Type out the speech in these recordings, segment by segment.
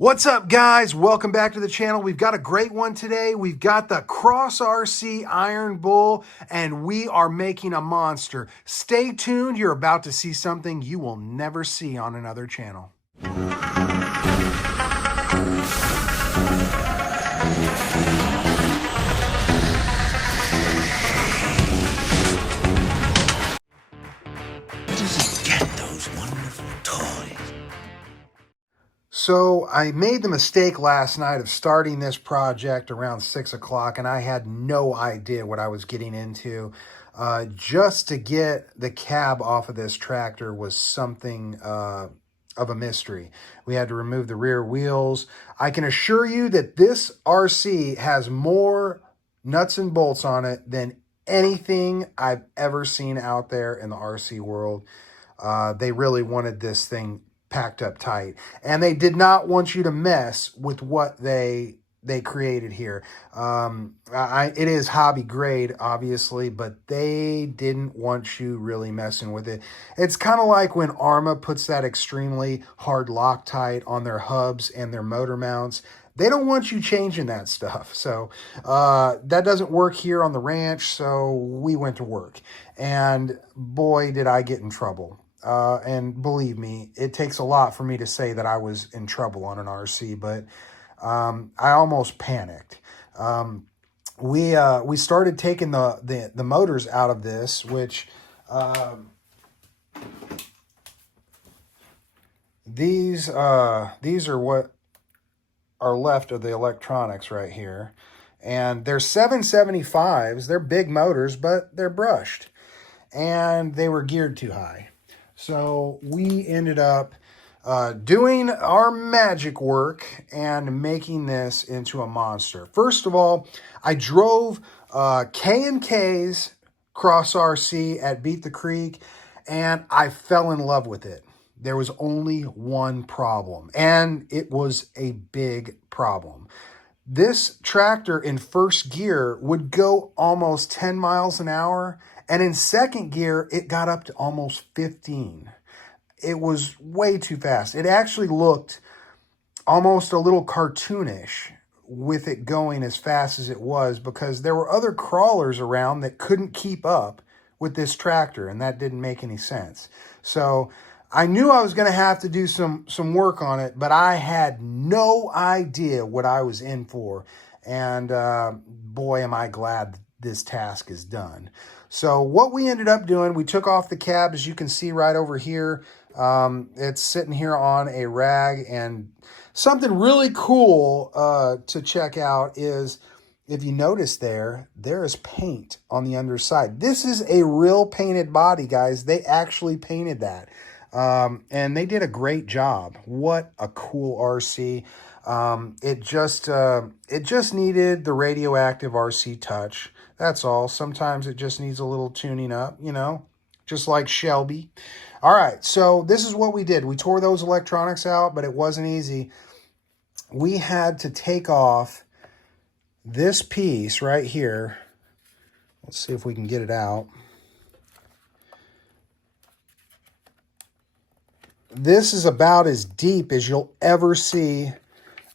What's up, guys? Welcome back to the channel. We've got a great one today. We've got the Cross RC Iron Bull, and we are making a monster. Stay tuned. You're about to see something you will never see on another channel. So I made the mistake last night of starting this project around 6 o'clock, and I had no idea what I was getting into. Just to get the cab off of this tractor was something of a mystery. We had to remove the rear wheels. I can assure you that this RC has more nuts and bolts on it than anything I've ever seen out there in the RC world. They really wanted this thing packed up tight, and they did not want you to mess with what they created here. It is hobby grade, obviously, but they didn't want you really messing with it. It's kind of like when Arma puts that extremely hard Loctite on their hubs and their motor mounts. They don't want you changing that stuff. So that doesn't work here on the ranch, so we went to work. And boy, did I get in trouble. And believe me, it takes a lot for me to say that I was in trouble on an RC, but I almost panicked. We started taking the motors out of this, which these are what are left of the electronics right here. And they're 775s. They're big motors, but they're brushed. And they were geared too high. So we ended up doing our magic work and making this into a monster. First of all, I drove K&K's Cross RC at Beat the Creek, and I fell in love with it. There was only one problem, and it was a big problem. This tractor in first gear would go almost 10 miles an hour, and in second gear, it got up to almost 15. It was way too fast. It actually looked almost a little cartoonish with it going as fast as it was, because there were other crawlers around that couldn't keep up with this tractor, and that didn't make any sense. So I knew I was going to have to do some work on it, but I had no idea what I was in for. And boy, am I glad this task is done. So what we ended up doing, we took off the cab, as you can see right over here. It's sitting here on a rag, and something really cool to check out is, if you notice there is paint on the underside. This is a real painted body, guys. They actually painted that. And they did a great job. What a cool RC. It just needed the Radioactive RC touch. That's all. Sometimes it just needs a little tuning up, you know, just like Shelby. All right, so this is what we did. We tore those electronics out, but it wasn't easy. We had to take off this piece right here. Let's see if we can get it out. This is about as deep as you'll ever see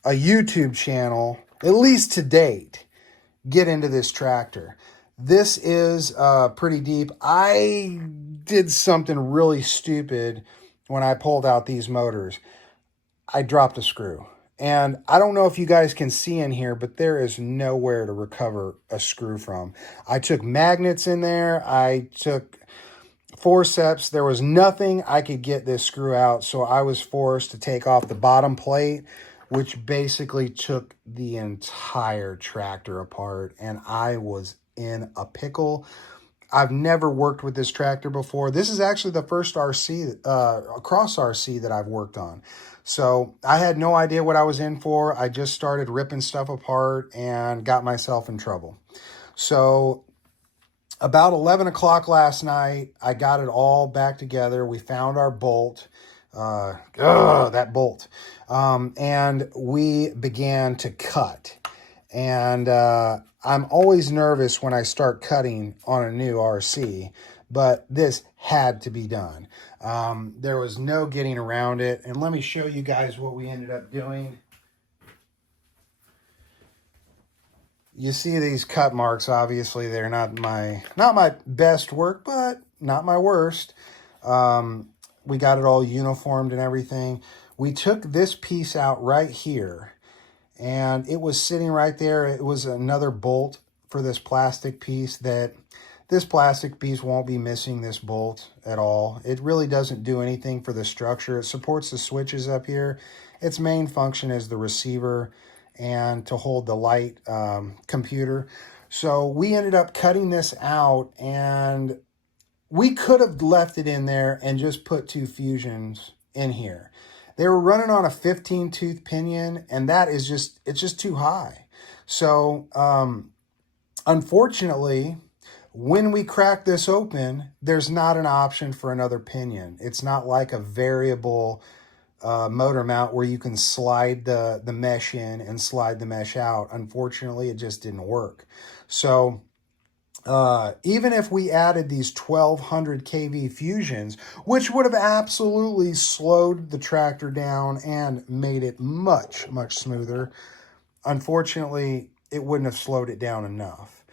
a YouTube channel, at least to date, get into this tractor. This is pretty deep. I did something really stupid when I pulled out these motors. I dropped a screw. And I don't know if you guys can see in here, but there is nowhere to recover a screw from. I took magnets in there. I took forceps. There was nothing I could get this screw out, so I was forced to take off the bottom plate, which basically took the entire tractor apart, and I was in a pickle. I've never worked with this tractor before. This is actually the first RC, Cross RC that I've worked on. So I had no idea what I was in for. I just started ripping stuff apart and got myself in trouble. So about 11 o'clock last night, I got it all back together. We found our bolt, that bolt, and we began to cut. And I'm always nervous when I start cutting on a new RC, but this had to be done. There was no getting around it. And let me show you guys what we ended up doing. You see these cut marks, obviously they're not my best work, but not my worst. We got it all uniformed and everything. We took this piece out right here, and it was sitting right there. It was another bolt for this plastic piece. This plastic piece won't be missing this bolt at all. It really doesn't do anything for the structure. It supports the switches up here. Its main function is the receiver and to hold the light computer. So we ended up cutting this out, and we could have left it in there and just put two fusions in here. They were running on a 15 tooth pinion, and it's just too high. So unfortunately, when we crack this open, there's not an option for another pinion. It's not like a variable motor mount where you can slide the mesh in and slide the mesh out. Unfortunately, it just didn't work. So even if we added these 1200 kV fusions, which would have absolutely slowed the tractor down and made it much, much smoother, unfortunately, it wouldn't have slowed it down enough.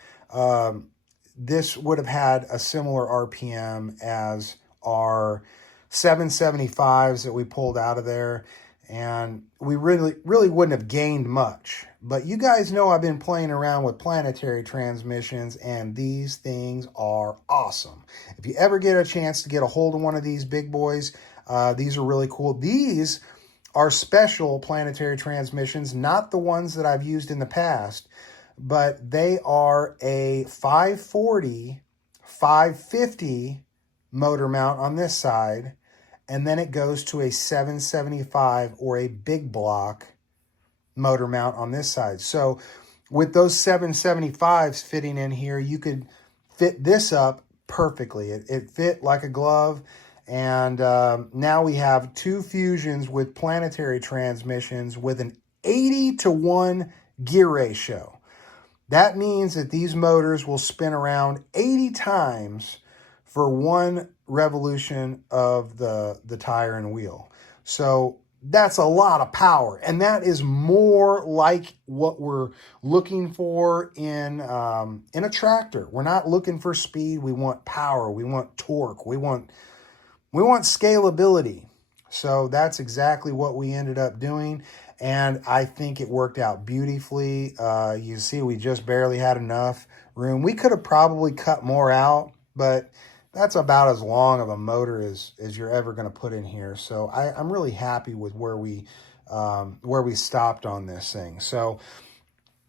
This would have had a similar RPM as our 775s that we pulled out of there, and we really wouldn't have gained much. But you guys know I've been playing around with Planetary transmissions, and these things are awesome. If you ever get a chance to get a hold of one of these big boys, these are really cool. These are special Planetary transmissions, not the ones that I've used in the past, but they are a 540, 550 motor mount on this side, and then it goes to a 775 or a big block motor mount on this side. So with those 775s fitting in here, you could fit this up perfectly. It fit like a glove. And now we have two fusions with Planetary transmissions with an 80-to-1 gear ratio. That means that these motors will spin around 80 times for one revolution of the tire and wheel. So that's a lot of power, and that is more like what we're looking for in a tractor. We're not looking for speed. We want power. We want torque. We want scalability. So that's exactly what we ended up doing, and I think it worked out beautifully. You see, we just barely had enough room. We could have probably cut more out, but that's about as long of a motor as you're ever going to put in here. So I'm really happy with where we stopped on this thing. So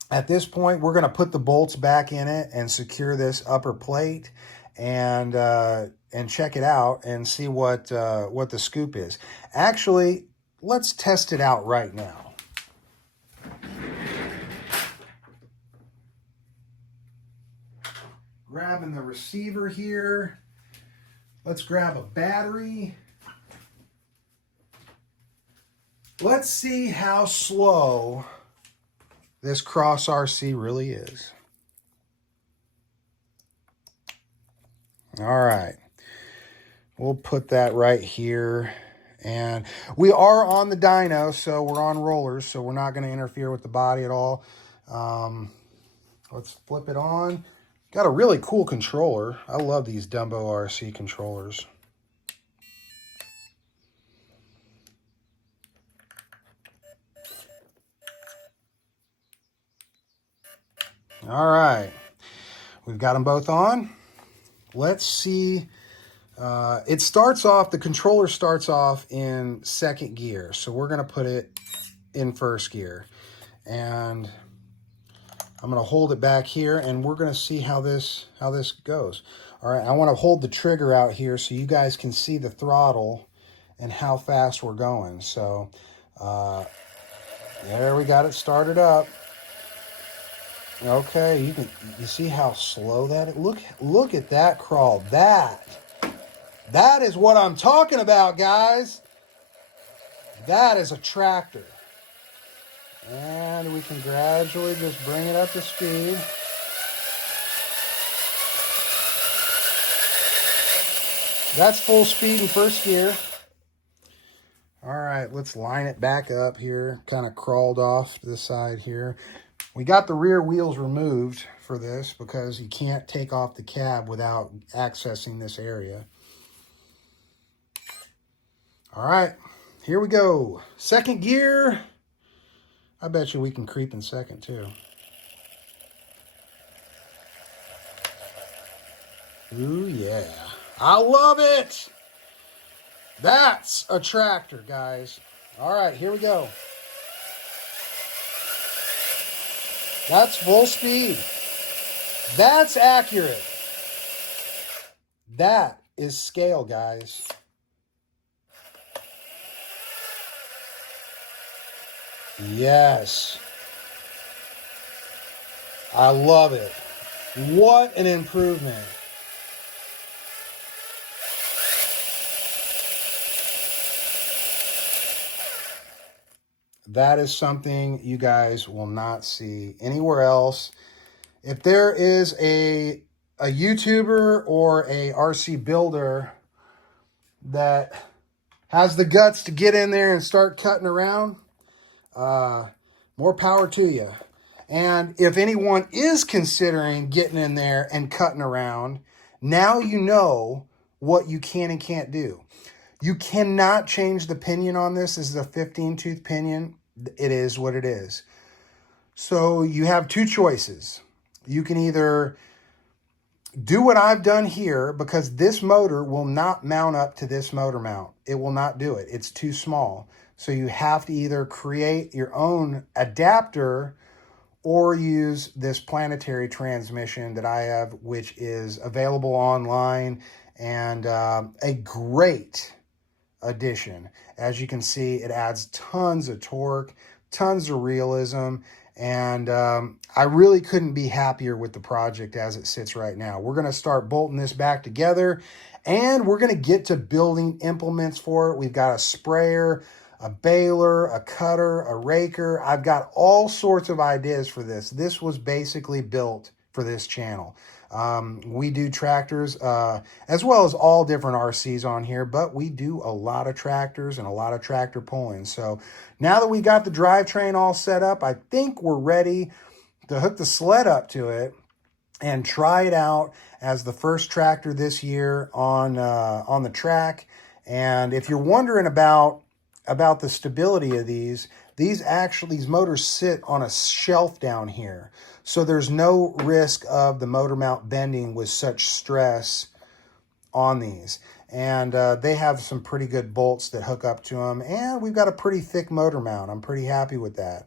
at this point, we're going to put the bolts back in it and secure this upper plate, and check it out and see what the scoop is. Actually, let's test it out right now. Grabbing the receiver here. Let's grab a battery. Let's see how slow this Cross RC really is. All right. We'll put that right here. And we are on the dyno, so we're on rollers, so we're not going to interfere with the body at all. Let's flip it on. Got a really cool controller. I love these Dumbo RC controllers. All right. We've got them both on. Let's see. It starts off, the controller starts off in second gear. So we're going to put it in first gear. And I'm going to hold it back here, and we're going to see how this goes. All right, I want to hold the trigger out here so you guys can see the throttle and how fast we're going. So there, we got it started up. Okay, you see how slow that is? Look at that crawl. That is what I'm talking about, guys. That is a tractor. And we can gradually just bring it up to speed. That's full speed in first gear. All right, let's line it back up here. Kind of crawled off to the side here. We got the rear wheels removed for this because you can't take off the cab without accessing this area. All right, here we go. Second gear. I bet you we can creep in second too. Ooh, yeah. I love it. That's a tractor, guys. All right, here we go. That's full speed. That's accurate. That is scale, guys. Yes. I love it. What an improvement. That is something you guys will not see anywhere else. If there is a YouTuber or a RC builder that has the guts to get in there and start cutting around, more power to you. And if anyone is considering getting in there and cutting around, now you know what you can and can't do. You cannot change the pinion on this. This is a 15-tooth pinion. It is what it is. So you have two choices. You can either do what I've done here, because this motor will not mount up to this motor mount. It will not do it. It's too small. So you have to either create your own adapter or use this Planetary transmission that I have, which is available online, and a great addition. As you can see, it adds tons of torque, tons of realism, and I really couldn't be happier with the project as it sits right now. We're going to start bolting this back together, and we're going to get to building implements for it. We've got a sprayer, a baler, a cutter, a raker. I've got all sorts of ideas for this. This was basically built for this channel. We do tractors as well as all different RCs on here, but we do a lot of tractors and a lot of tractor pulling. So now that we got the drivetrain all set up, I think we're ready to hook the sled up to it and try it out as the first tractor this year on the track. And if you're wondering about the stability of these motors sit on a shelf down here. So there's no risk of the motor mount bending with such stress on these. And they have some pretty good bolts that hook up to them. And we've got a pretty thick motor mount. I'm pretty happy with that.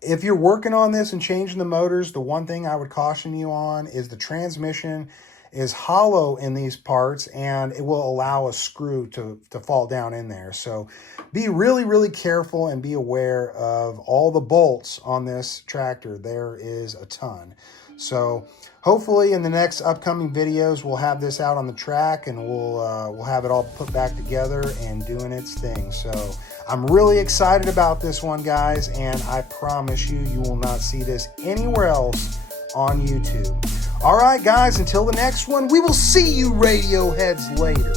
If you're working on this and changing the motors, the one thing I would caution you on is the transmission is hollow in these parts, and it will allow a screw to fall down in there. So be really, really careful and be aware of all the bolts on this tractor. There is a ton. So hopefully in the next upcoming videos, we'll have this out on the track, and we'll have it all put back together and doing its thing. So I'm really excited about this one, guys, and I promise you, you will not see this anywhere else on YouTube. All right, guys, until the next one, we will see you Radioheads later.